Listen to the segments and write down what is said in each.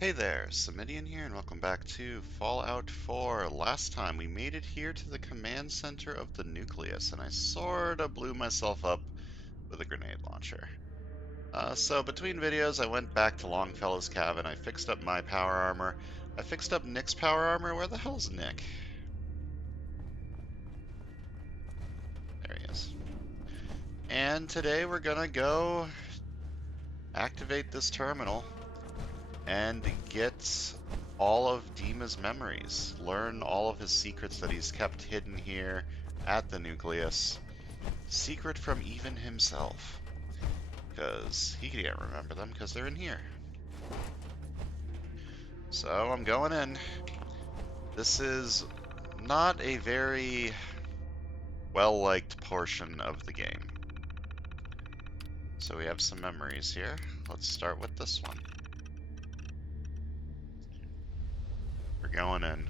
Hey there, Samitian here, and welcome back to Fallout 4. Last time we made it here to the command center of the nucleus, and I sorta blew myself up with a grenade launcher. So between videos, I went back to Longfellow's cabin, I fixed up my power armor, I fixed up Nick's power armor. Where the hell's Nick? There he is. And today we're gonna go activate this terminal and get all of Dima's memories, learn all of his secrets that he's kept hidden here at the nucleus, secret from even himself, because he can't remember them because they're in here. So I'm going in. This is not a very well-liked portion of the game. So we have some memories here. Let's start with this one. We're going in.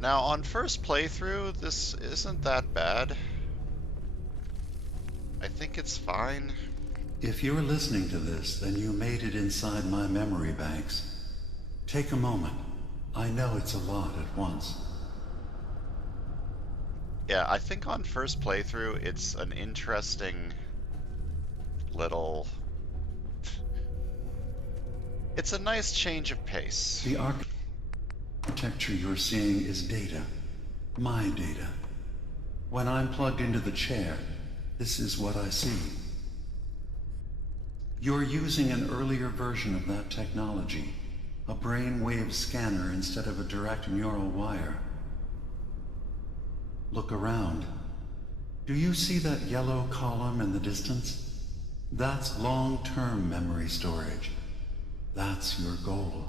Now, on first playthrough, this isn't that bad. I think it's fine. If you're listening to this, then you made it inside my memory banks. Take a moment. I know it's a lot at once. Yeah, I think on first playthrough, it's an interesting little... It's a nice change of pace. The architecture you're seeing is data. My data. When I'm plugged into the chair, this is what I see. You're using an earlier version of that technology, a brainwave scanner instead of a direct neural wire. Look around. Do you see that yellow column in the distance? That's long-term memory storage. That's your goal.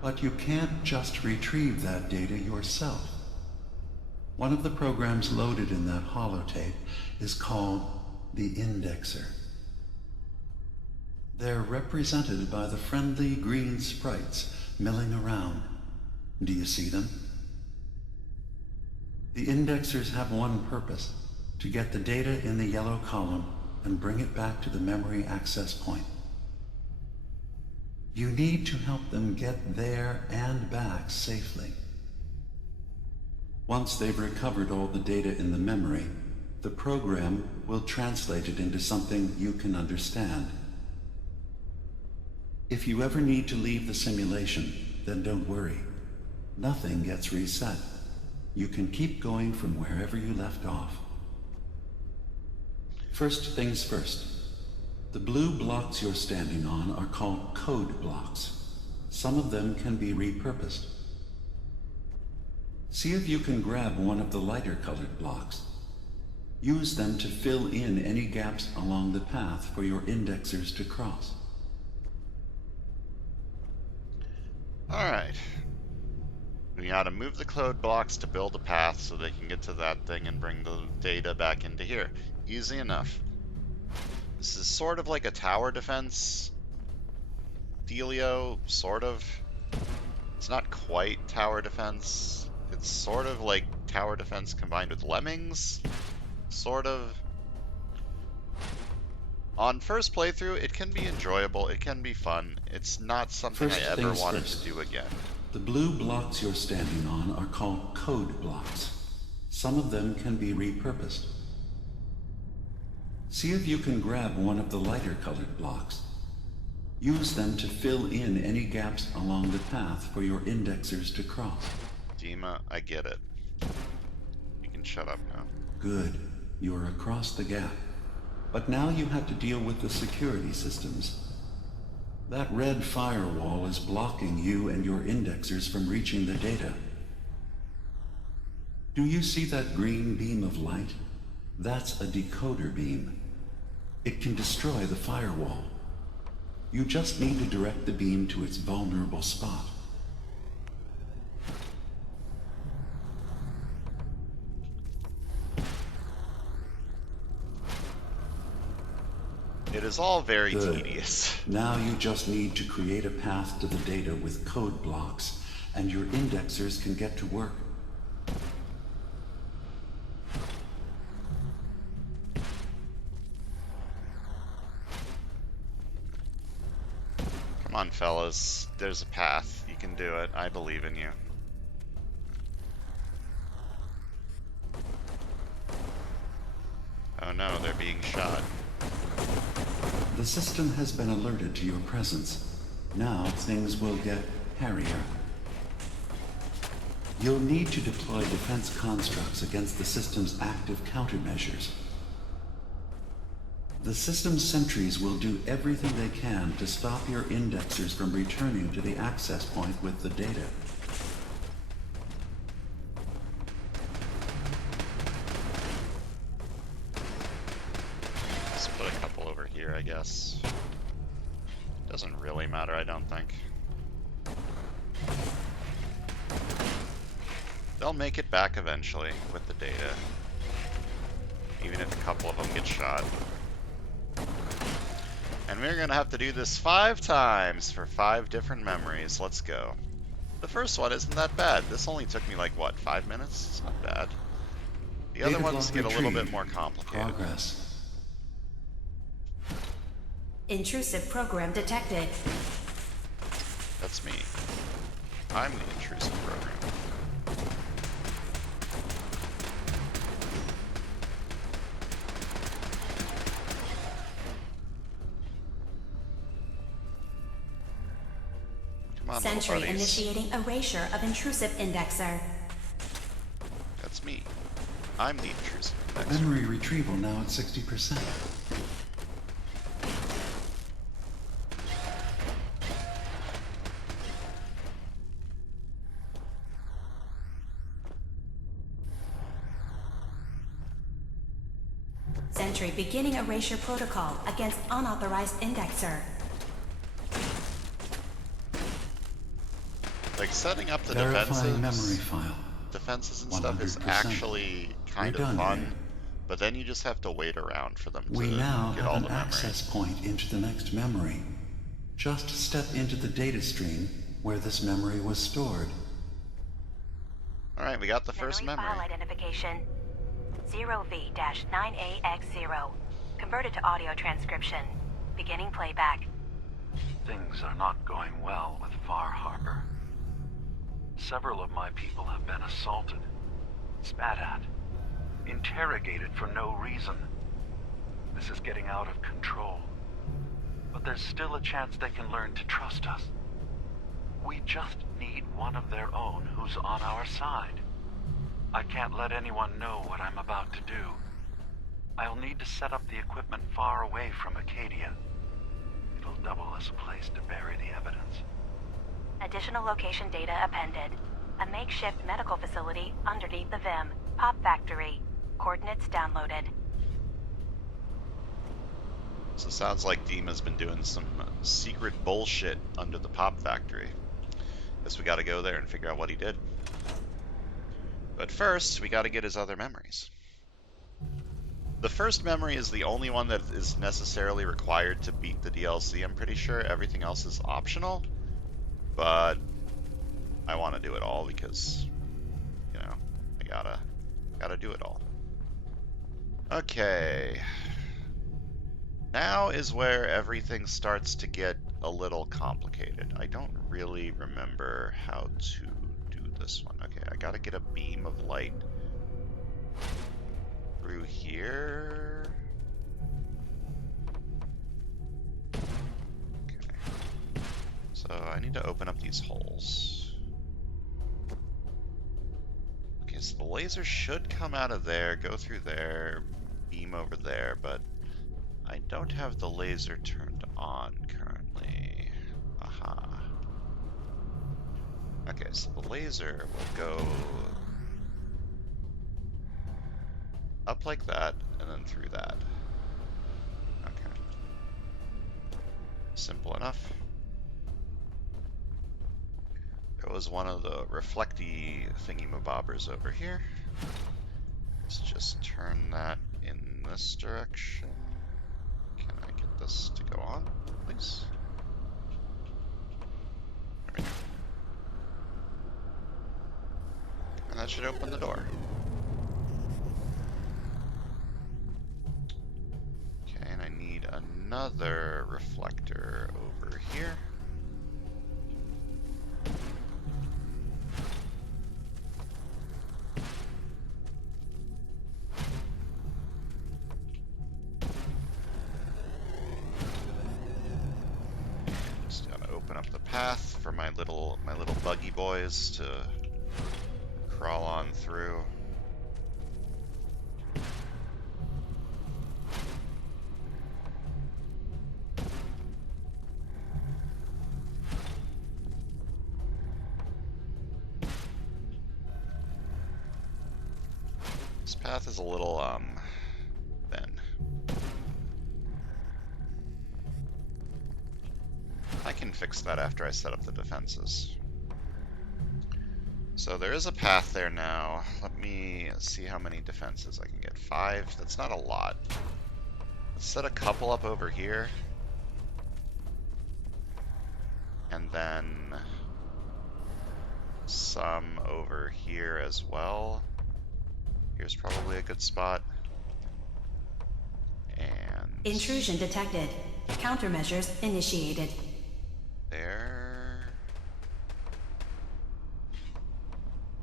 But you can't just retrieve that data yourself. One of the programs loaded in that holotape is called the indexer. They're represented by the friendly green sprites milling around. Do you see them? The indexers have one purpose: to get the data in the yellow column and bring it back to the memory access point. You need to help them get there and back safely. Once they've recovered all the data in the memory, the program will translate it into something you can understand. If you ever need to leave the simulation, then don't worry. Nothing gets reset. You can keep going from wherever you left off. First things first. The blue blocks you're standing on are called code blocks. Some of them can be repurposed. See if you can grab one of the lighter colored blocks. Use them to fill in any gaps along the path for your indexers to cross. Alright. We gotta move the code blocks to build a path so they can get to that thing and bring the data back into here. Easy enough. This is sort of like a tower defense dealio, sort of. It's not quite tower defense. It's sort of like tower defense combined with lemmings, sort of. On first playthrough, it can be enjoyable, it can be fun. It's not something I ever wanted to do again. The blue blocks you're standing on are called code blocks. Some of them can be repurposed. See if you can grab one of the lighter colored blocks. Use them to fill in any gaps along the path for your indexers to cross. Dima, I get it. You can shut up now. Good. You're across the gap. But now you have to deal with the security systems. That red firewall is blocking you and your indexers from reaching the data. Do you see that green beam of light? That's a decoder beam. It can destroy the firewall. You just need to direct the beam to its vulnerable spot. It is all very tedious. Now you just need to create a path to the data with code blocks, and your indexers can get to work. Come on, fellas. There's a path. You can do it. I believe in you. Oh no, they're being shot. The system has been alerted to your presence. Now things will get hairier. You'll need to deploy defense constructs against the system's active countermeasures. The system's sentries will do everything they can to stop your indexers from returning to the access point with the data. Let's put a couple over here, I guess. Doesn't really matter, I don't think. They'll make it back eventually with the data. Even if a couple of them get shot. And we're gonna have to do this 5 times for 5 different memories. Let's go. The first one isn't that bad. This only took me like, what, 5 minutes? It's not bad. The other ones get a little bit more complicated. Progress. Intrusive program detected. That's me. I'm the intrusive program. Come on, Sentry little buddies. initiating erasure of intrusive indexer. That's me. I'm the intrusive indexer. Memory retrieval now at 60%. Sentry beginning erasure protocol against unauthorized indexer. Like, setting up the Verifying memory defenses file. and stuff is 100%. actually kind You're of done fun, here. but then you just have to wait around for them We to now get have all an the memory. access point into the next memory. Just step into the data stream where this memory was stored. Alright, we got the first memory. File identification 0V-9AX0. Converted to audio transcription. Beginning playback. Things are not going well with Far Harbor. Several of my people have been assaulted, spat at, interrogated for no reason. This is getting out of control. But there's still a chance they can learn to trust us. We just need one of their own who's on our side. I can't let anyone know what I'm about to do. I'll need to set up the equipment far away from Acadia. It'll double as a place to bury the evidence. Additional location data appended. A makeshift medical facility underneath the VIM. Pop factory. Coordinates downloaded. So it sounds like Dima's been doing some secret bullshit under the pop factory. Guess we gotta go there and figure out what he did. But first, we gotta get his other memories. The first memory is the only one that is necessarily required to beat the DLC, I'm pretty sure. Everything else is optional. But I want to do it all because, you know, I gotta do it all. Okay. Now is where everything starts to get a little complicated. I don't really remember how to do this one. Okay, I gotta get a beam of light through here. Okay. So I need to open up these holes. Okay, so the laser should come out of there, go through there, beam over there, but I don't have the laser turned on currently. Aha. Okay, so the laser will go up like that, and then through that. Okay. Simple enough. There was one of the reflecty thingy-mabobbers over here. Let's just turn that in this direction. Can I get this to go on, please? There we go. And that should open the door. Okay, and I need another reflector over here. up the path for my little buggy boys to crawl on through. This path is a little thin. I can fix that after I set up the defenses. So there is a path there now. Let me see how many defenses I can get. 5? That's not a lot. Let's set a couple up over here. And then some over here as well. Here's probably a good spot. And Intrusion detected. Countermeasures initiated. there.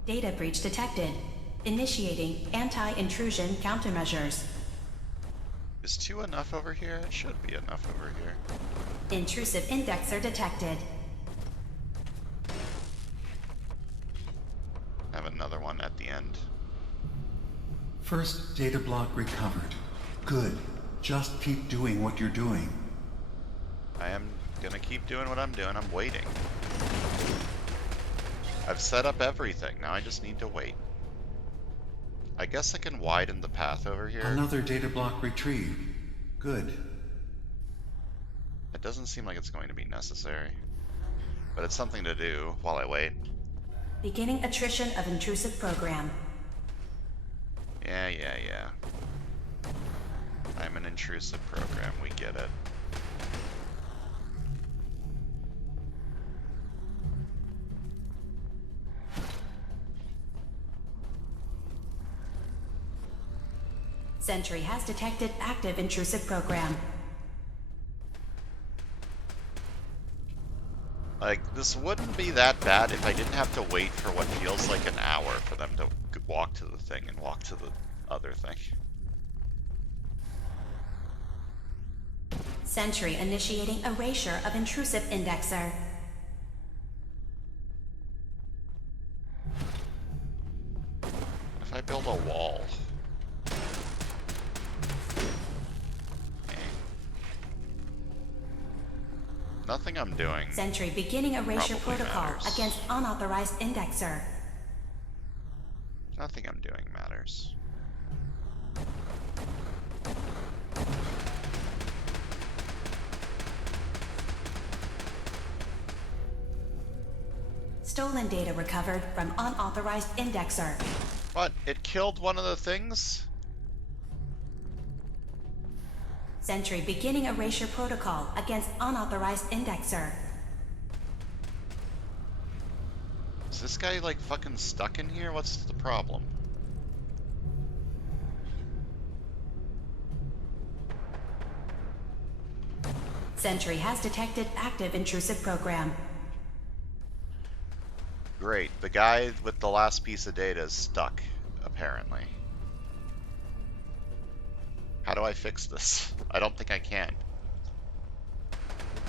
Data breach detected. Initiating anti-intrusion countermeasures. Is 2 enough over here? It should be enough over here. Intrusive indexer detected. I have another one at the end. First data block recovered. Good. Just keep doing what you're doing. I am gonna keep doing what I'm doing. I'm waiting. I've set up everything. Now I just need to wait. I guess I can widen the path over here. Another data block retrieved. Good. It doesn't seem like it's going to be necessary. But it's something to do while I wait. Beginning attrition of intrusive program. Yeah. I'm an intrusive program. We get it. Sentry has detected active intrusive program. Like, this wouldn't be that bad if I didn't have to wait for what feels like an hour for them to walk to the thing and walk to the other thing. Sentry initiating erasure of intrusive indexer. If I build a wall... Nothing I'm doing. Sentry beginning erasure Probably protocol matters. against unauthorized indexer. Nothing I'm doing matters. Stolen data recovered from unauthorized indexer. What? It killed one of the things? Sentry beginning erasure protocol against unauthorized indexer. Is this guy like fucking stuck in here? What's the problem? Sentry has detected active intrusive program. Great. The guy with the last piece of data is stuck, apparently. How do I fix this? I don't think I can.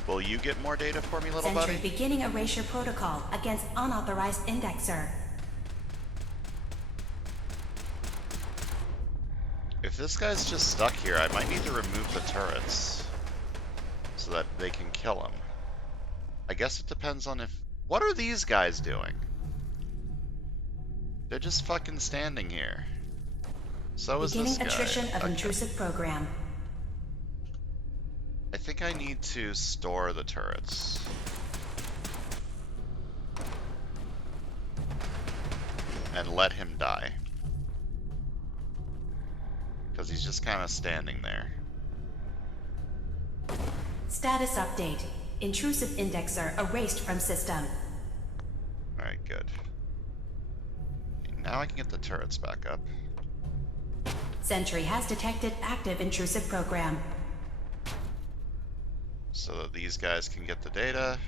Will you get more data for me, little Sentry buddy? beginning erasure protocol against unauthorized indexer. If this guy's just stuck here, I might need to remove the turrets so that they can kill him. I guess it depends on if... What are these guys doing? They're just fucking standing here. So is Beginning this guy. attrition of Okay. intrusive program. I think I need to store the turrets. And let him die. Because he's just kind of standing there. Status update. Intrusive indexer erased from system. Alright, good. Now I can get the turrets back up. Sentry has detected active intrusive program. So that these guys can get the data.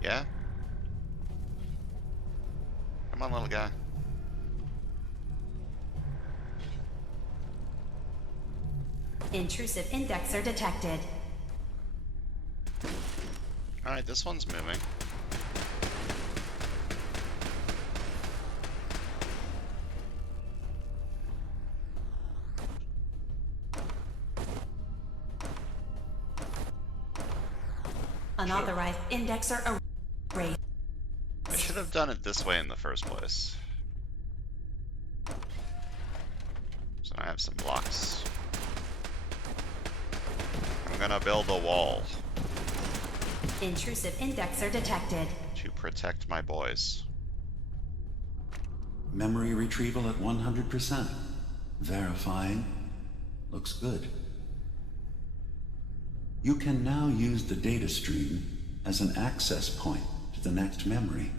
Yeah? Come on, little guy. Intrusive indexer detected. Alright, this one's moving. Unauthorized indexer erased. I should have done it this way in the first place. So I have some blocks. I'm gonna build a wall Intrusive indexer detected. to protect my boys. Memory retrieval at 100%. Verifying. Looks good. You can now use the data stream as an access point to the next memory.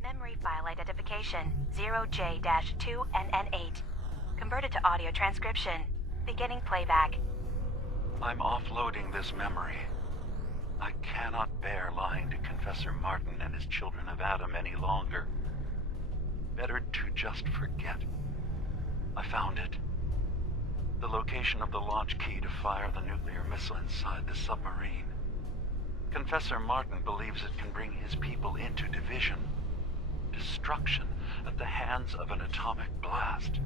Memory file identification 0J-2NN8. Converted to audio transcription. Beginning playback. I'm offloading this memory. I cannot bear lying to Confessor Martin and his children of Adam any longer. Better to just forget. I found it. The location of the launch key to fire the nuclear missile inside the submarine. Confessor Martin believes it can bring his people into division. Destruction at the hands of an atomic blast.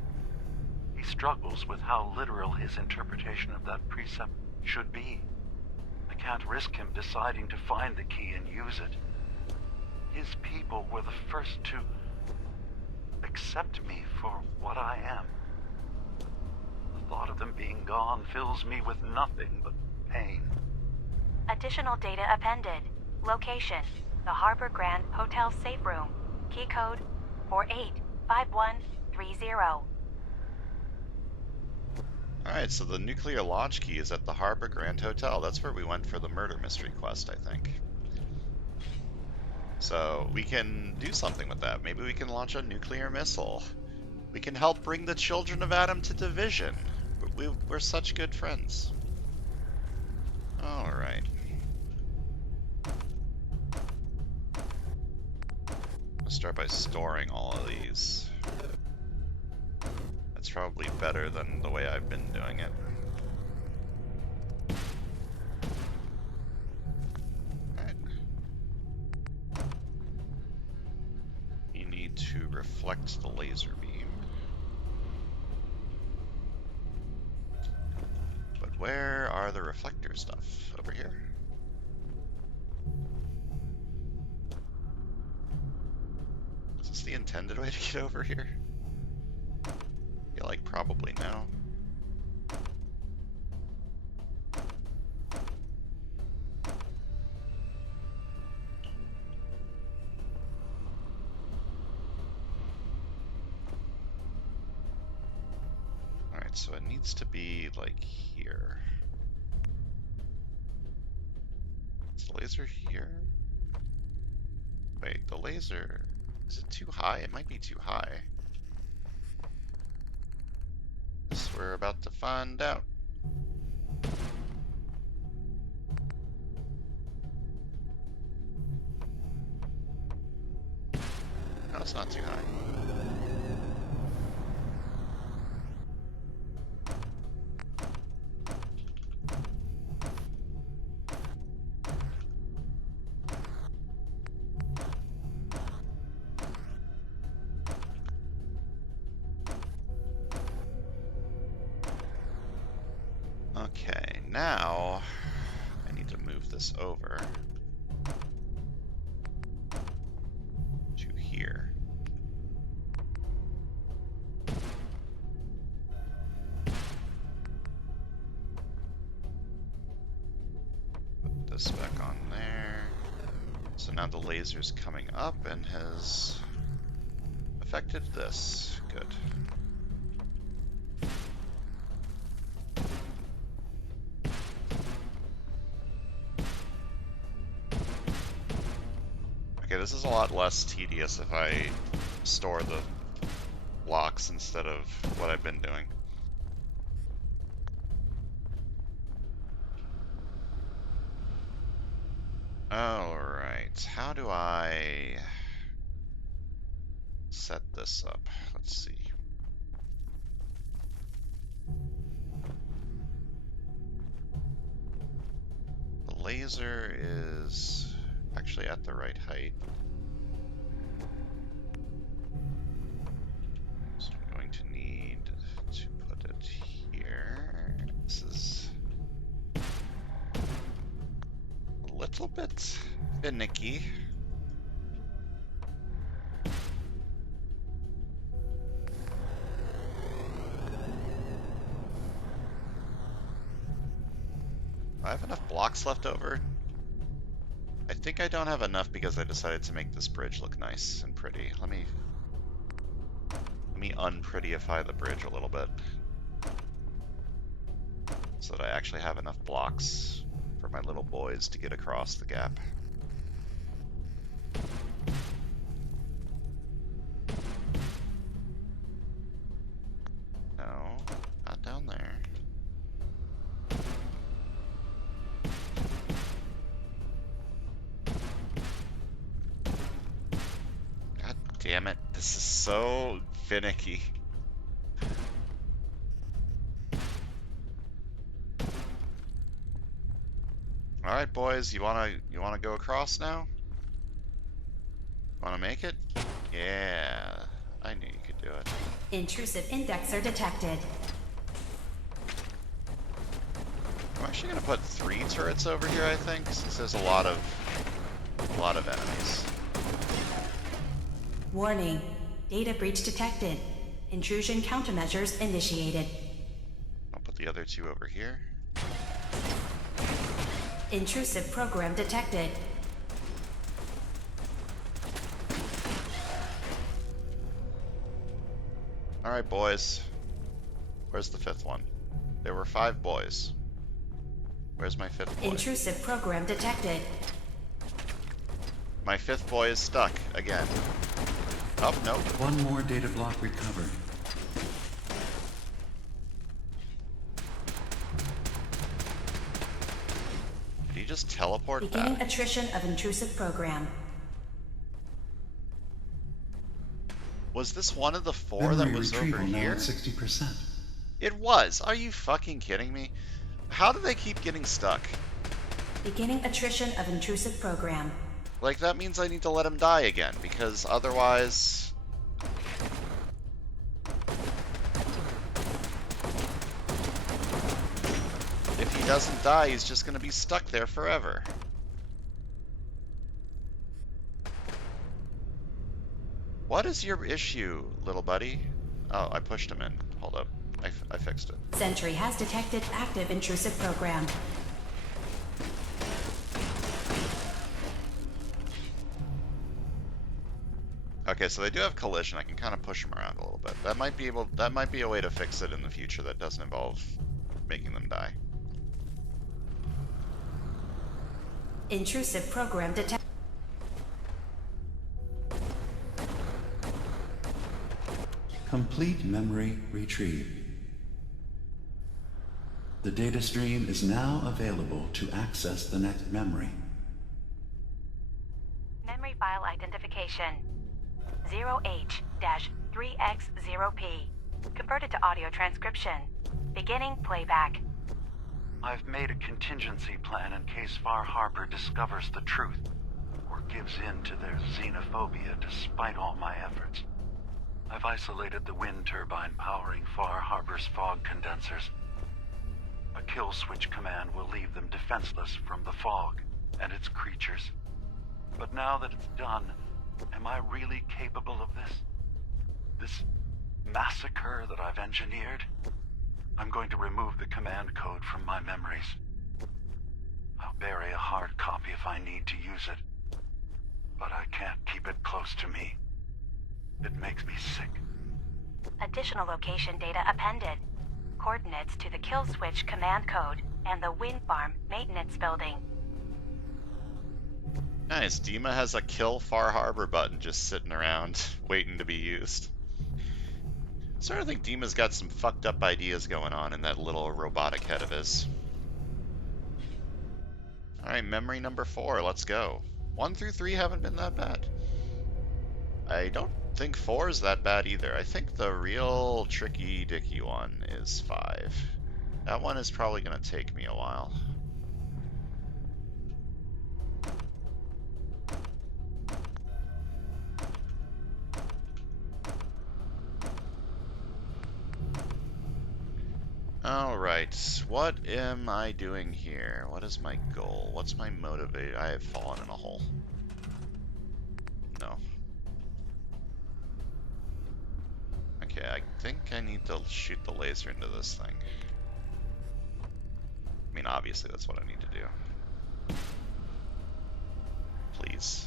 He struggles with how literal his interpretation of that precept should be. I can't risk him deciding to find the key and use it. His people were the first to accept me for what I am. The thought of them being gone fills me with nothing but pain. Additional data appended. Location: the Harbor Grand Hotel safe room. Key code 485130. Alright, so the nuclear launch key is at the Harbor Grand Hotel. That's where we went for the murder mystery quest, I think. So we can do something with that. Maybe we can launch a nuclear missile. We can help bring the children of Adam to division. We're such good friends. Alright. I'll start by storing all of these. That's probably better than the way I've been doing it. Alright. You need to reflect the laser beam. But where are the reflector stuff? Over here? Is this the intended way to get over here? Yeah, like probably no. Alright, so it needs to be like here. Is the laser here? Wait, the laser... Is it too high? It might be too high. Guess we're about to find out. No, it's not too high. Okay, now I need to move this over to here. Put this back on there. So now the laser's coming up and has affected this. Good. Okay, this is a lot less tedious if I store the blocks instead of what I've been doing. Alright, how do I set this up? Let's see. The laser is actually at the right height. So I'm going to need to put it here. This is a little bit finicky. Do I have enough blocks left over? I think I don't have enough because I decided to make this bridge look nice and pretty. Let me unprettyify the bridge a little bit so that I actually have enough blocks for my little boys to get across the gap. No, not down there. God damn it, this is so finicky. All right, boys, you wanna go across now? Wanna make it? Yeah, I knew you could do it. Intrusive indexer detected. I'm actually gonna put 3 turrets over here, I think, since there's a lot of enemies. Warning. Data breach detected. Intrusion countermeasures initiated. I'll put the other 2 over here. Intrusive program detected. Alright, boys. Where's the 5th one? There were 5 boys. Where's my 5th boy? Intrusive program detected. My 5th boy is stuck again. Oh, nope. One more data block recovered. Did he just teleport Beginning back? attrition of intrusive program. Was this one of the 4 Memory that was over retrieval now here? at 60%. It was. Are you fucking kidding me? How do they keep getting stuck? Beginning attrition of intrusive program. Like, that means I need to let him die again, because otherwise... If he doesn't die, he's just gonna be stuck there forever. What is your issue, little buddy? Oh, I pushed him in. Hold up. I fixed it. Sentry has detected active intrusive program. Okay, so they do have collision. I can kind of push them around a little bit. That might be a way to fix it in the future that doesn't involve making them die. Intrusive program detected. Complete memory retrieved. The data stream is now available to access the next memory. Memory file identification 0H-3X0P. Converted to audio transcription. Beginning playback. I've made a contingency plan in case Far Harbor discovers the truth or gives in to their xenophobia despite all my efforts. I've isolated the wind turbine powering Far Harbor's fog condensers. A kill switch command will leave them defenseless from the fog and its creatures. But now that it's done, am I really capable of this? This massacre that I've engineered? I'm going to remove the command code from my memories. I'll bury a hard copy if I need to use it. But I can't keep it close to me. It makes me sick. Additional location data appended. Coordinates to the kill switch command code and the wind farm maintenance building. Nice. Dima has a kill Far Harbor button just sitting around waiting to be used. I sort of think Dima's got some fucked up ideas going on in that little robotic head of his. Alright, memory number 4, let's go. 1 through 3 haven't been that bad. I don't think 4 is that bad either. I think the real tricky dicky one is 5. That one is probably going to take me a while. Alright, what am I doing here? What is my goal? What's my motivate? I have fallen in a hole. No. Okay, I think I need to shoot the laser into this thing. I mean, obviously that's what I need to do. Please.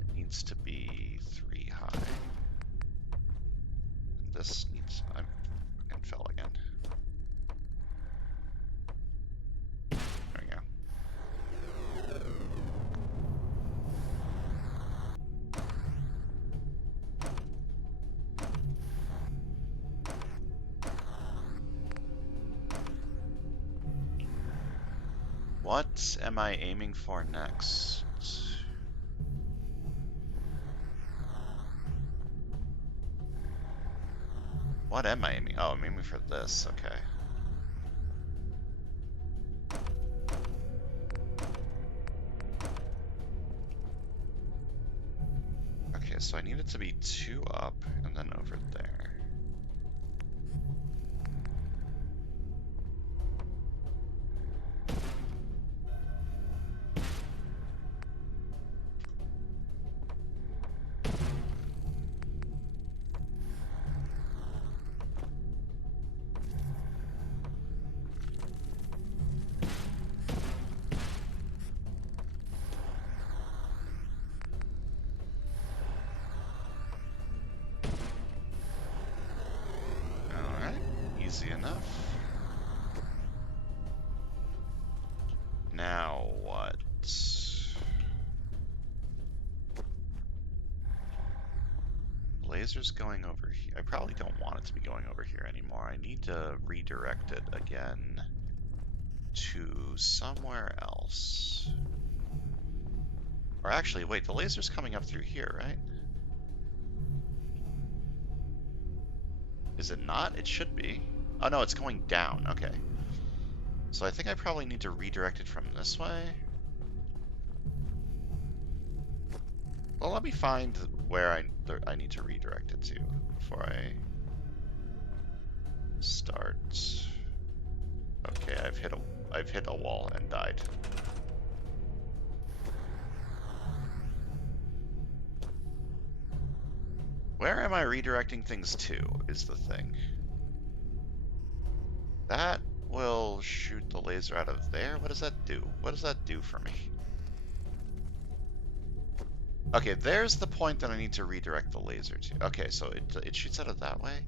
It needs to be 3 high. This needs... I fucking fell again. There we go. What am I aiming for next? What am I aiming? Oh, I'm aiming for this, okay. Okay, so I need it to be 2 up and then over there. Easy enough. Now what? Laser's going over here. I probably don't want it to be going over here anymore. I need to redirect it again to somewhere else. Or actually, wait, the laser's coming up through here, right? Is it not? It should be. Oh no, it's going down. Okay. So I think I probably need to redirect it from this way. Well, let me find where I need to redirect it to before I start. Okay, I've hit a wall and died. Where am I redirecting things to is the thing. That will shoot the laser out of there. What does that do? What does that do for me? Okay, there's the point that I need to redirect the laser to. Okay, so it shoots out of that way?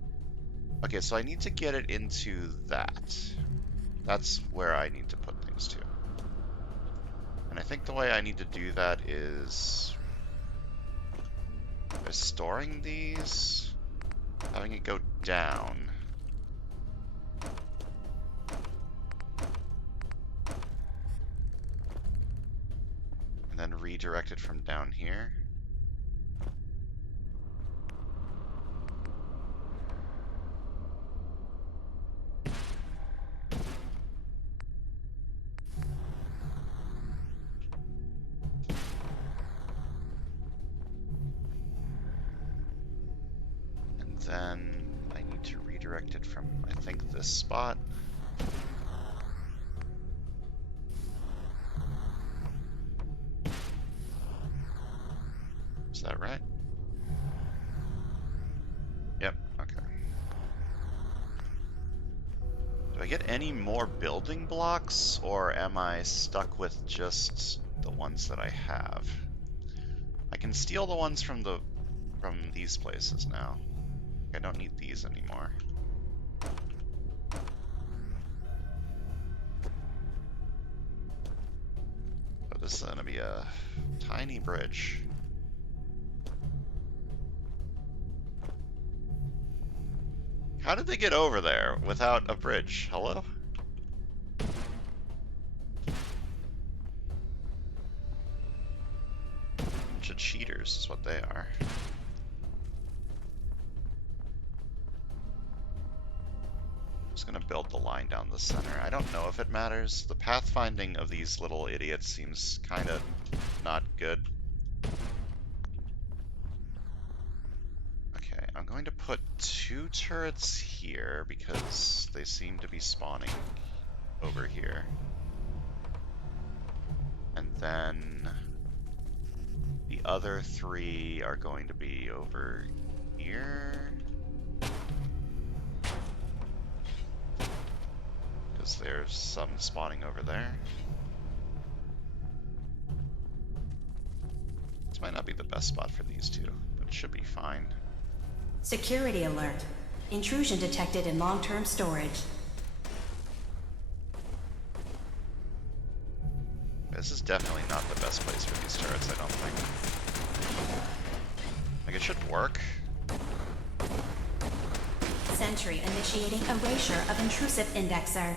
Okay, so I need to get it into that. That's where I need to put things to. And I think the way I need to do that is by storing these, having it go down. And then redirect it from down here. Then I need to redirect it from, I think, this spot. Is that right? Yep, okay. Do I get any more building blocks, or am I stuck with just the ones that I have? I can steal the ones from these places now. I don't need these anymore. But this is gonna be a tiny bridge. How did they get over there without a bridge? Hello? Bunch of cheaters is what they are. Just gonna build the line down the center. I don't know if it matters. The pathfinding of these little idiots seems kind of not good. Okay, I'm going going to put 2 turrets here because they seem to be spawning over here. And then the other 3 are going to be over here. Because there's some spawning over there. This might not be the best spot for these 2, but it should be fine. Security alert. Intrusion detected in long-term storage. This is definitely not the best place for these turrets, I don't think. Like, it should work. Sentry initiating erasure of intrusive indexer.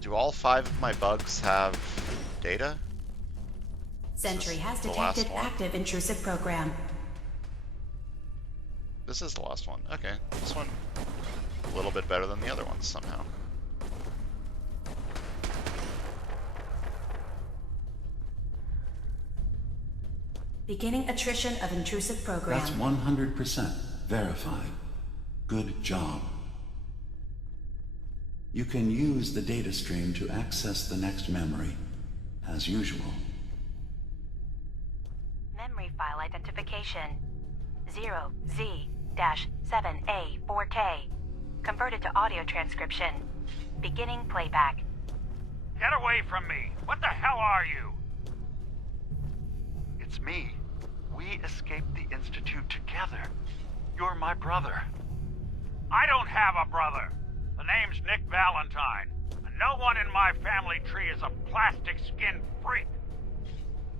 Do all 5 of my bugs have data? Sentry has the last detected one? active intrusive program. This is the last one. Okay, this one a little bit better than the other ones somehow. Beginning attrition of intrusive program. That's 100% verified. Good job. You can use the data stream to access the next memory, as usual. Memory file identification 0Z-7A4K. Converted to audio transcription. Beginning playback. Get away from me! What the hell are you? It's me. We escaped the Institute together. You're my brother. I don't have a brother. The name's Nick Valentine, and no one in my family tree is a plastic skin freak.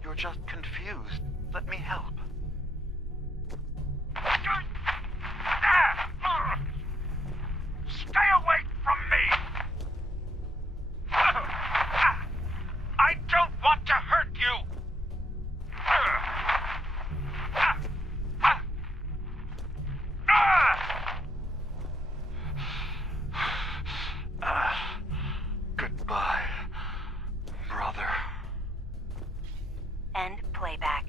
You're just confused. Let me help. Stay away from me! I don't want to hurt you! Goodbye, brother. End playback.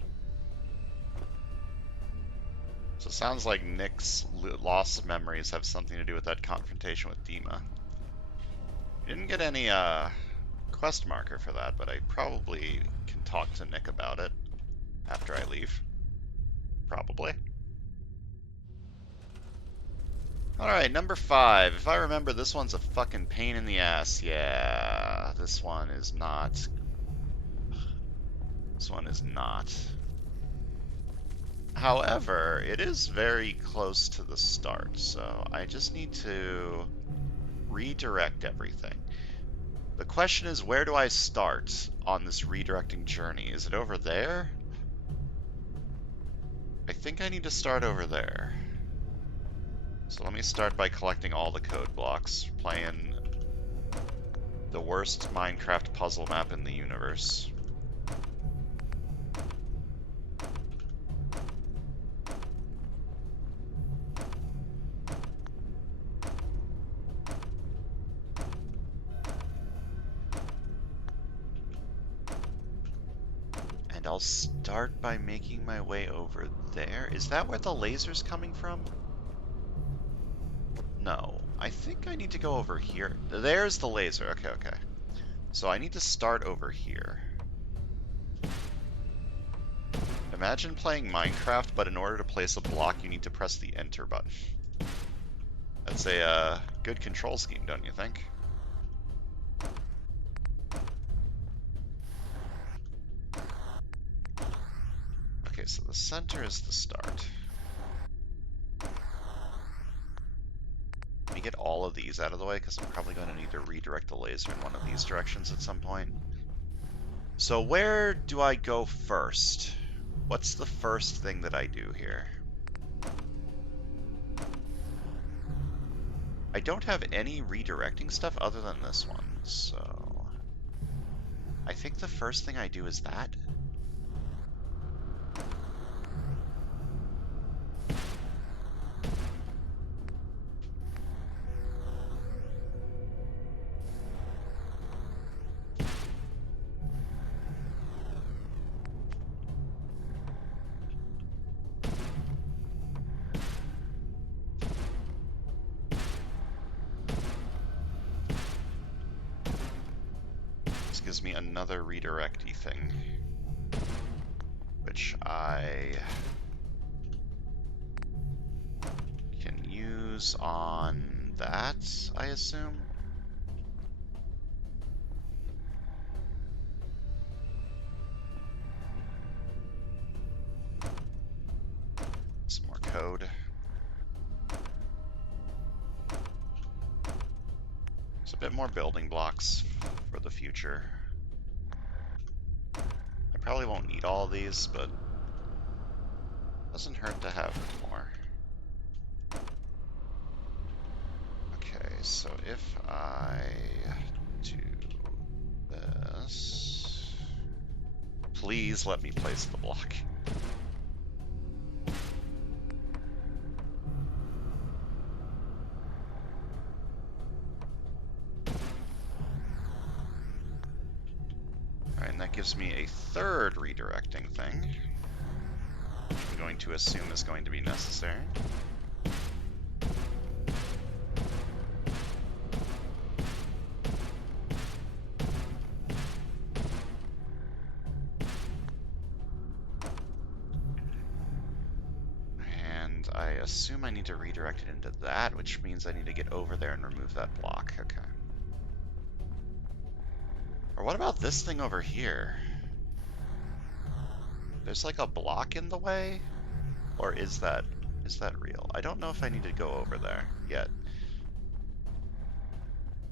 So it sounds like Nick's loss of memories have something to do with that confrontation with Dima. Didn't get any quest marker for that, but I probably can talk to Nick about it after I leave. Probably. Alright, number 5. If I remember, this one's a fucking pain in the ass. Yeah, this one is not. This one is not. However, it is very close to the start, so I just need to redirect everything. The question is, where do I start on this redirecting journey? Is it over there? I think I need to start over there. So let me start by collecting all the code blocks, playing the worst Minecraft puzzle map in the universe. And I'll start by making my way over there. Is that where the laser's coming from? No. I think I need to go over here. There's the laser. Okay, okay. So I need to start over here. Imagine playing Minecraft, but in order to place a block, you need to press the enter button. That's a good control scheme, don't you think? Okay, so the center is the start. Let me get all of these out of the way, because I'm probably going to need to redirect the laser in one of these directions at some point. So where do I go first? What's the first thing that I do here? I don't have any redirecting stuff other than this one, so I think the first thing I do is that. This gives me another redirect-y thing, which I can use on that, I assume. Some more code. There's a bit more building blocks for the future. I probably won't need all of these, but doesn't hurt to have more. Okay, so if I do this, please let me place the block. Alright, and that gives me a third redirecting thing. I'm going to assume is going to be necessary. And I assume I need to redirect it into that, which means I need to get over there and remove that block. Okay. Or what about this thing over here? There's like a block in the way? Or is that real? I don't know if I need to go over there yet.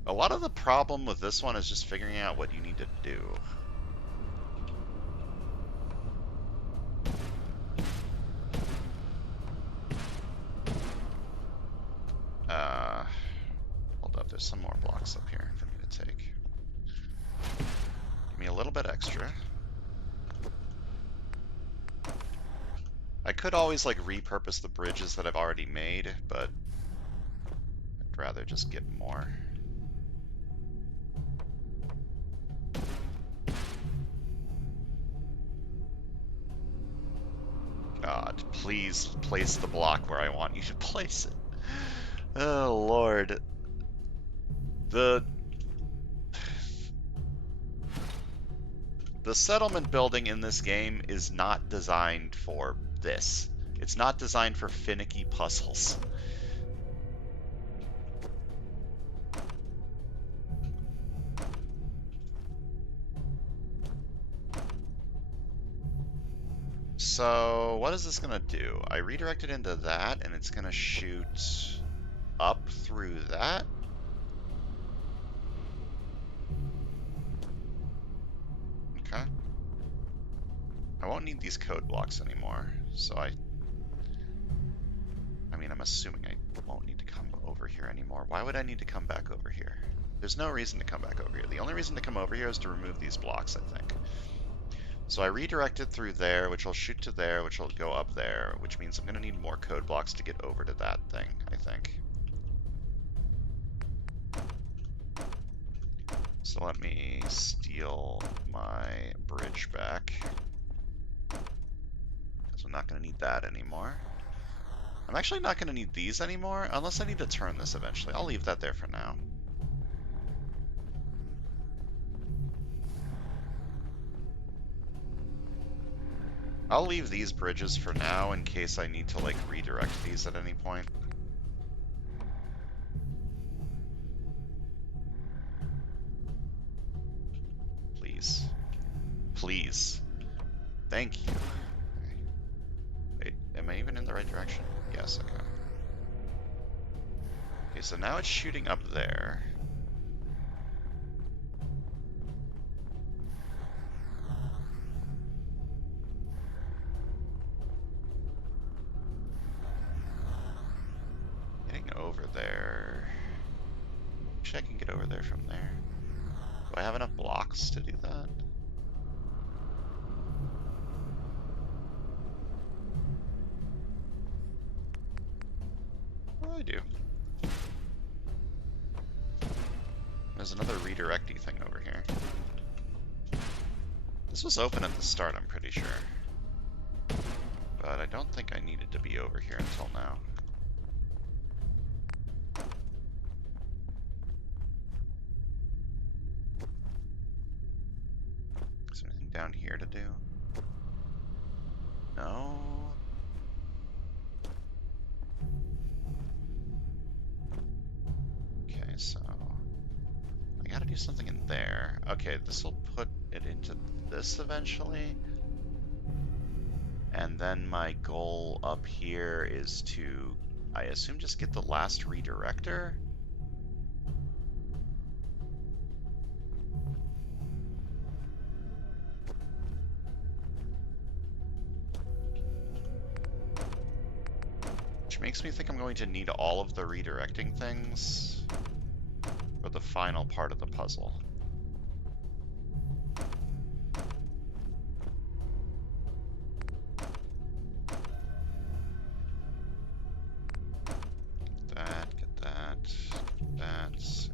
A lot of the problem with this one is just figuring out what you need to do. Hold up, there's some more blocks up here for me to take. Give me a little bit extra. I could always like repurpose the bridges that I've already made, but I'd rather just get more. God, please place the block where I want you to place it. Oh Lord. The settlement building in this game is not designed for this. It's not designed for finicky puzzles. So what is this gonna do? I redirect it into that, and it's gonna shoot up through that. Okay. I won't need these code blocks anymore, so I mean, I'm assuming I won't need to come over here anymore. Why would I need to come back over here? There's no reason to come back over here. The only reason to come over here is to remove these blocks, I think. So I redirected through there, which will shoot to there, which will go up there, which means I'm going to need more code blocks to get over to that thing, I think. So let me steal my bridge back, because I'm not going to need that anymore. I'm actually not going to need these anymore, unless I need to turn this eventually. I'll leave that there for now. I'll leave these bridges for now in case I need to like redirect these at any point. Please. Please. Thank you. Wait, am I even in the right direction? Yes, okay. Okay, so now it's shooting up there. Getting over there. Actually, I can get over there from there. Do I have enough blocks to do that? Oh, I do. There's another redirecty thing over here. This was open at the start, I'm pretty sure. But I don't think I needed to be over here until now. down here to do? No. Okay, so I gotta do something in there. Okay, this will put it into this eventually. And then my goal up here is to, I assume, just get the last redirector. Which makes me think I'm going to need all of the redirecting things for the final part of the puzzle. Get that,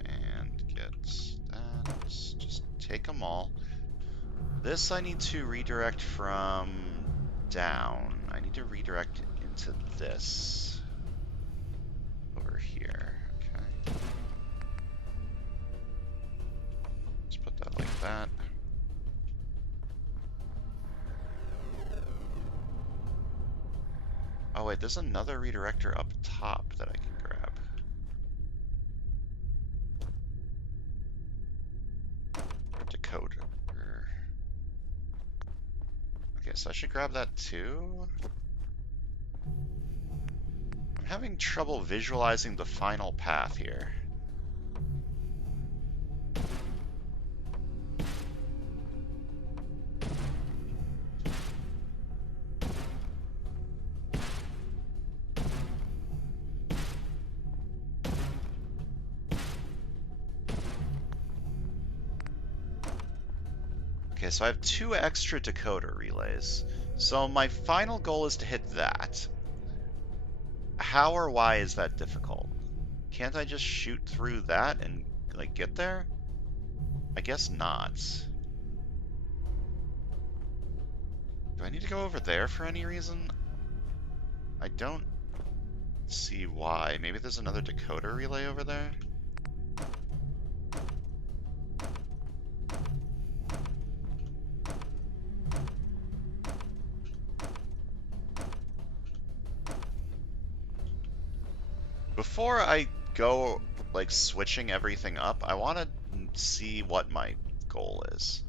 and get that. Just take them all. This I need to redirect from down. I need to redirect into this over here. Okay. Let's put that like that. Oh wait, there's another redirector up top that I can grab. Decoder. Okay, so I should grab that too. I'm having trouble visualizing the final path here. Okay, so I have 2 extra decoder relays. So my final goal is to hit that. How or why is that difficult? Can't I just shoot through that and, like, get there? I guess not. Do I need to go over there for any reason? I don't see why. Maybe there's another decoder relay over there? Before I go, like, switching everything up, I want to see what my goal is.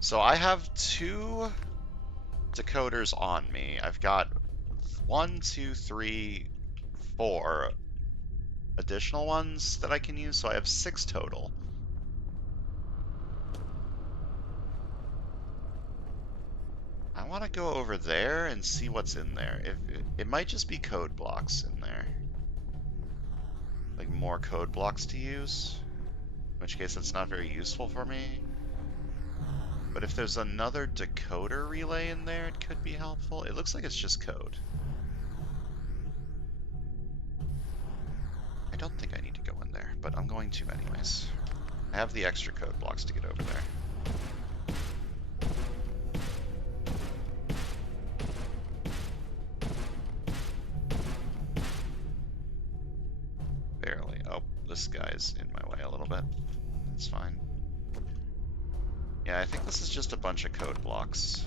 So I have 2 decoders on me. I've got 1, 2, 3, 4 additional ones that I can use, so I have 6 total. I want to go over there and see what's in there. It might just be code blocks in there. Like more code blocks to use, in which case it's not very useful for me. But if there's another decoder relay in there, it could be helpful. It looks like it's just code. I don't think I need to go in there, but I'm going to anyways. I have the extra code blocks to get over there. Barely. Oh, this guy's in my way a little bit. That's fine. Yeah, I think this is just a bunch of code blocks,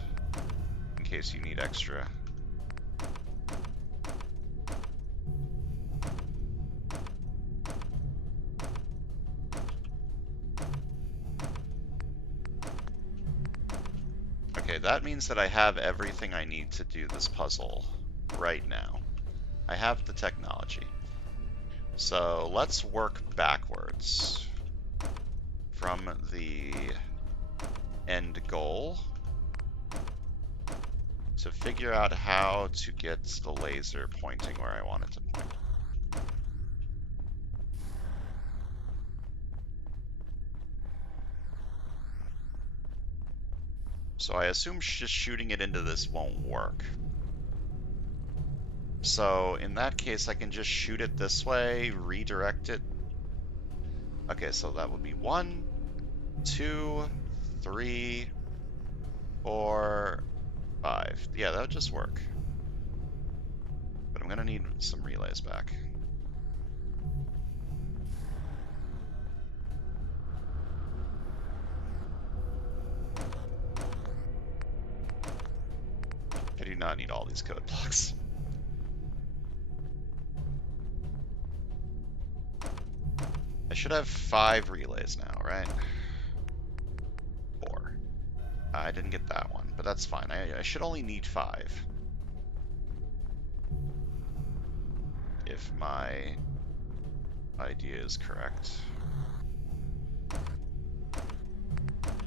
in case you need extra. Okay, that means that I have everything I need to do this puzzle right now. I have the technology. So let's work backwards from the end goal to figure out how to get the laser pointing where I want it to point. So I assume just shooting it into this won't work. So in that case, I can just shoot it this way, redirect it. Okay, so that would be 1, 2, 3, 4, 5. Yeah, that would just work. But I'm gonna need some relays back. not need all these code blocks. I should have 5 relays now, right? 4. I didn't get that one, but that's fine. I should only need 5. If my idea is correct.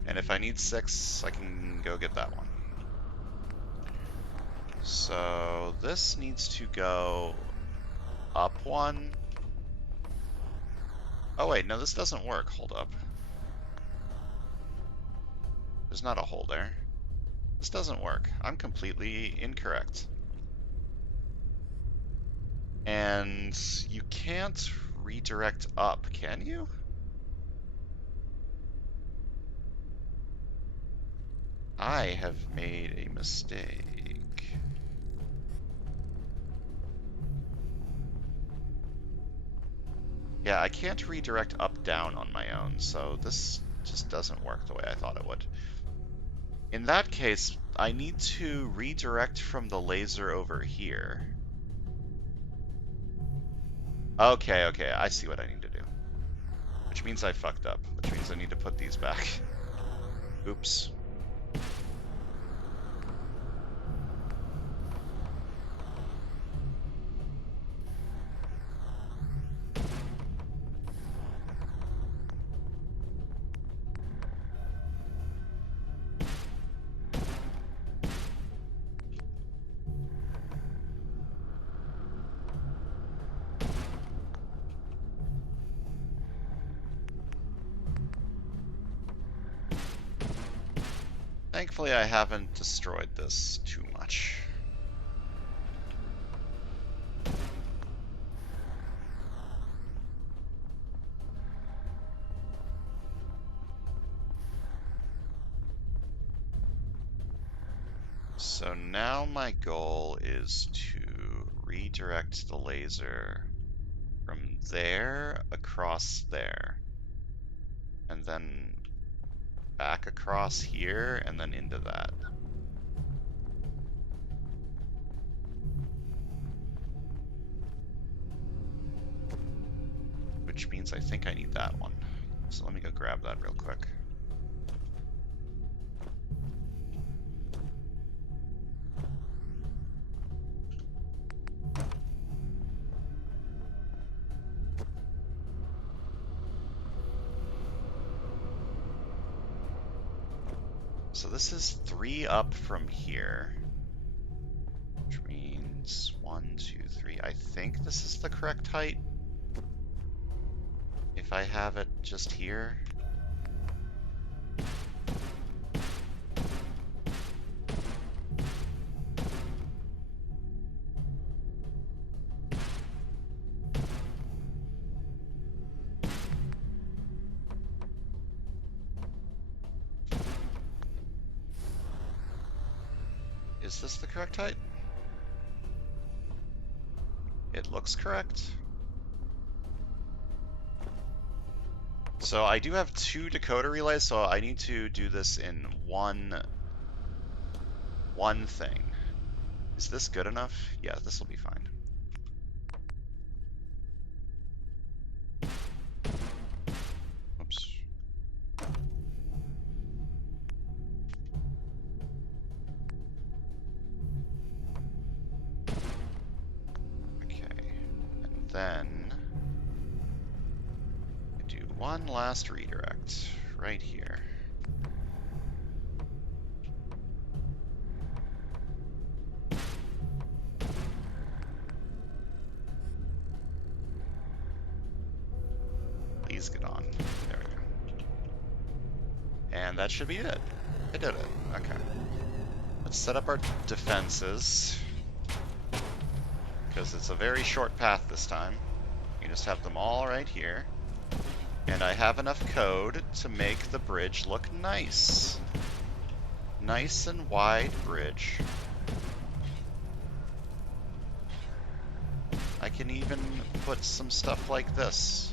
And if I need 6, I can go get that one. So this needs to go up 1. Oh wait, no, this doesn't work. Hold up. There's not a hole there. This doesn't work. I'm completely incorrect. And you can't redirect up, can you? I have made a mistake. Yeah, I can't redirect up down on my own, so this just doesn't work the way I thought it would. In that case, I need to redirect from the laser over here. Okay, okay, I see what I need to do. Which means I fucked up, which means I need to put these back. Oops. Thankfully, I haven't destroyed this too much. So now my goal is to redirect the laser from there across there. And then back across here, and then into that. Which means I think I need that one. So let me go grab that real quick. So this is 3 up from here. Which means 1, 2, 3. I think this is the correct height. If I have it just here. Is this the correct height? It looks correct. So I do have 2 decoder relays, so I need to do this in one thing. Is this good enough? Yeah, this will be fine. Oops. Okay, and then I do one last redirect right here. Please get on. There we go. And that should be it. I did it. Okay. Let's set up our defenses. Because it's a very short path this time. You just have them all right here. And I have enough code to make the bridge look nice. Nice and wide bridge. I can even put some stuff like this.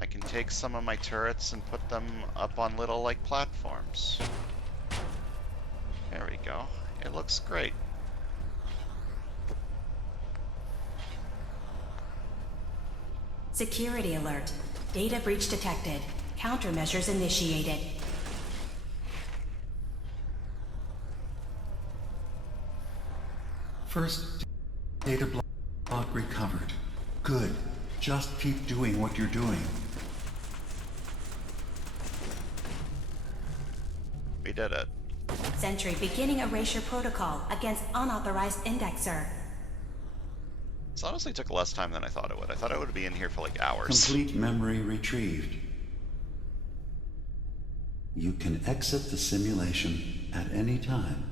I can take some of my turrets and put them up on little, like, platforms. There we go. It looks great. Security alert. Data breach detected. Countermeasures initiated. First data block recovered. Good. Just keep doing what you're doing. We did it. Sentry beginning erasure protocol against unauthorized indexer. This honestly took less time than I thought it would. I thought I would be in here for like hours. Complete memory retrieved. You can exit the simulation at any time.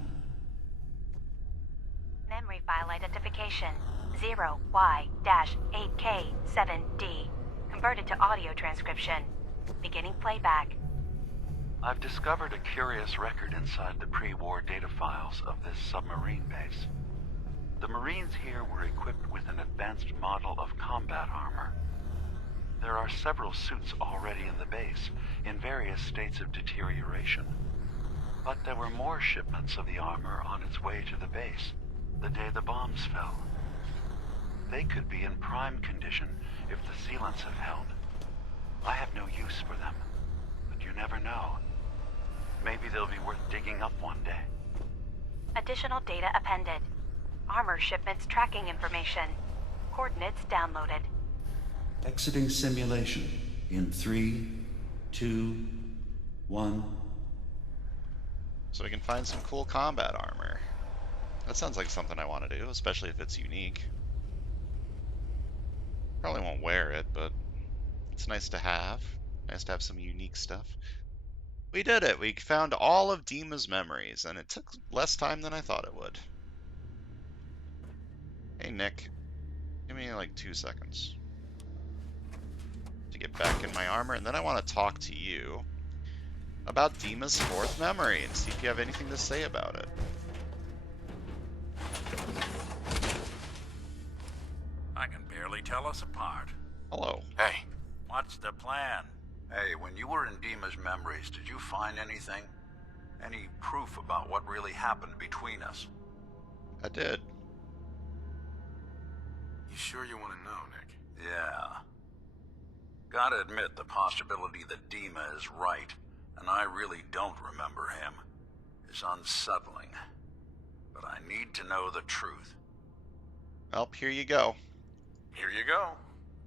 Memory file identification 0Y-8K7D. Converted to audio transcription. Beginning playback. I've discovered a curious record inside the pre-war data files of this submarine base. The Marines here were equipped with an advanced model of combat armor. There are several suits already in the base, in various states of deterioration. But there were more shipments of the armor on its way to the base, the day the bombs fell. They could be in prime condition if the sealants have held. I have no use for them, but you never know. Maybe they'll be worth digging up one day. Additional data appended. Armor shipments tracking information. Coordinates downloaded. Exiting simulation in 3, 2, 1. So we can find some cool combat armor. That sounds like something I want to do, especially if it's unique. Probably won't wear it, but it's nice to have. Nice to have some unique stuff. We did it! We found all of Dima's memories, and it took less time than I thought it would. Hey, Nick. Give me like 2 seconds to get back in my armor, and then I want to talk to you about Dima's 4th memory and see if you have anything to say about it. I can barely tell us apart. Hello. Hey. What's the plan? Hey, when you were in Dima's memories, did you find anything? Any proof about what really happened between us? I did. You sure you want to know, Nick? Yeah. Gotta admit, the possibility that Dima is right, and I really don't remember him, is unsettling. But I need to know the truth. Well, here you go. Here you go.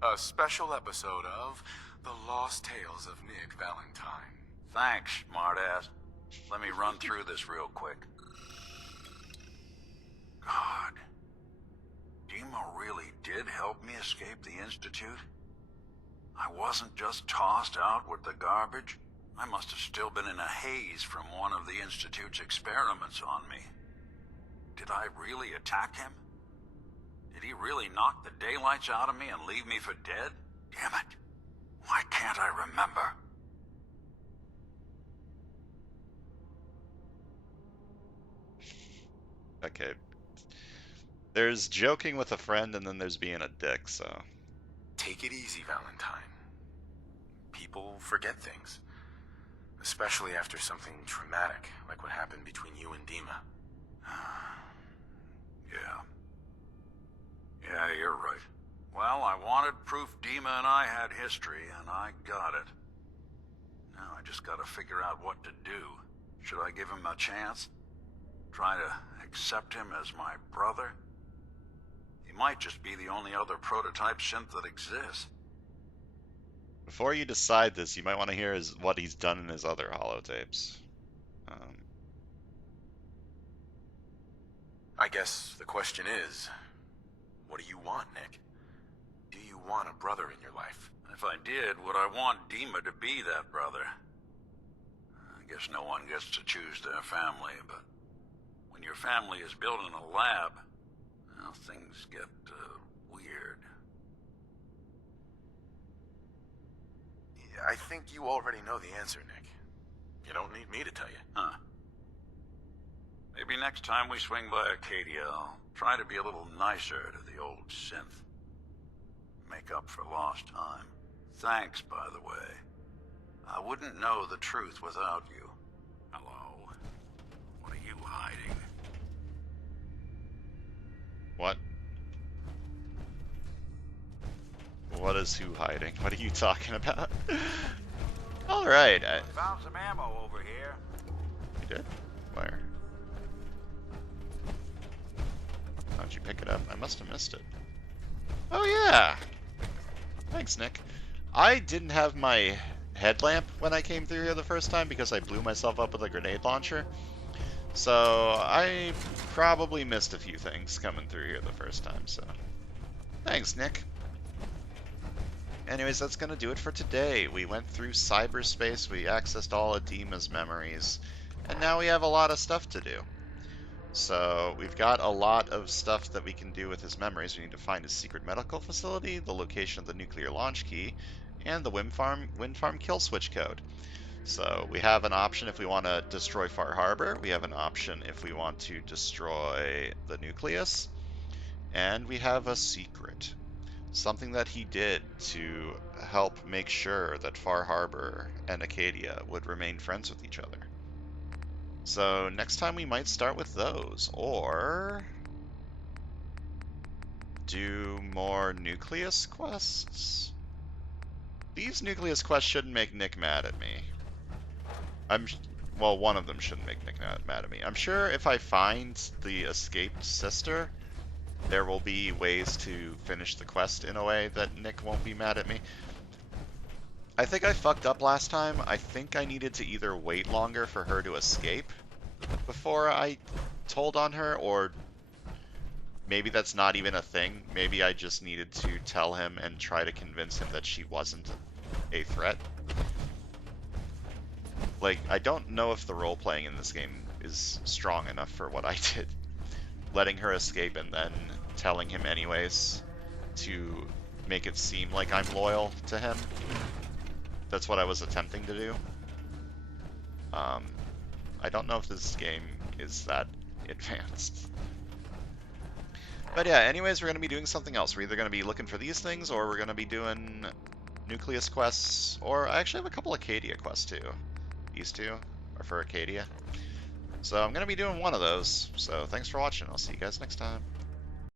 A special episode of The Lost Tales of Nick Valentine. Thanks, smartass. Let me run through this real quick. God. Dima really did help me escape the Institute? I wasn't just tossed out with the garbage. I must have still been in a haze from one of the Institute's experiments on me. Did I really attack him? Did he really knock the daylights out of me and leave me for dead? Damn it. Why can't I remember? Okay. There's joking with a friend, and then there's being a dick, so... Take it easy, Valentine. People forget things. Especially after something traumatic, like what happened between you and Dima. Yeah, you're right. Well, I wanted proof Dima and I had history, and I got it. Now I just gotta figure out what to do. Should I give him a chance? Try to accept him as my brother? He might just be the only other prototype synth that exists. Before you decide this, you might want to hear what he's done in his other holotapes. I guess the question is, what do you want, Nick? Do you want a brother in your life? If I did, would I want Dima to be that brother? I guess no one gets to choose their family, but when your family is built in a lab, well, things get weird. I think you already know the answer, Nick. You don't need me to tell you. Huh. Maybe next time we swing by Acadia, I'll try to be a little nicer to the old synth. Make up for lost time. Thanks, by the way. I wouldn't know the truth without you. Hello. What are you hiding? What? What is who hiding? What are you talking about? Alright, Found some ammo over here. you did? Where? How'd you pick it up? I must have missed it. Oh yeah! Thanks, Nick. I didn't have my headlamp when I came through here the first time because I blew myself up with a grenade launcher. So I probably missed a few things coming through here the first time, so thanks, Nick. Anyways, that's going to do it for today. We went through cyberspace, we accessed all of Dima's memories, and now we have a lot of stuff to do. So we've got a lot of stuff that we can do with his memories. We need to find his secret medical facility, the location of the nuclear launch key, and the wind farm kill switch code. So we have an option if we want to destroy Far Harbor, we have an option if we want to destroy the nucleus, and we have a secret. Something that he did to help make sure that Far Harbor and Acadia would remain friends with each other. So next time we might start with those, or do more nucleus quests? These nucleus quests shouldn't make Nick mad at me. Well, one of them shouldn't make Nick mad at me. I'm sure if I find the escaped sister, there will be ways to finish the quest in a way that Nick won't be mad at me. I think I fucked up last time. I think I needed to either wait longer for her to escape before I told on her, or maybe that's not even a thing. Maybe I just needed to tell him and try to convince him that she wasn't a threat. Like, I don't know if the role-playing in this game is strong enough for what I did. Letting her escape and then telling him anyways to make it seem like I'm loyal to him. That's what I was attempting to do. I don't know if this game is that advanced. But yeah, anyways, we're going to be doing something else. We're either going to be looking for these things, or we're going to be doing Nucleus quests, or I actually have a couple Acadia quests too. These two are for Acadia. So I'm going to be doing one of those. So thanks for watching. I'll see you guys next time.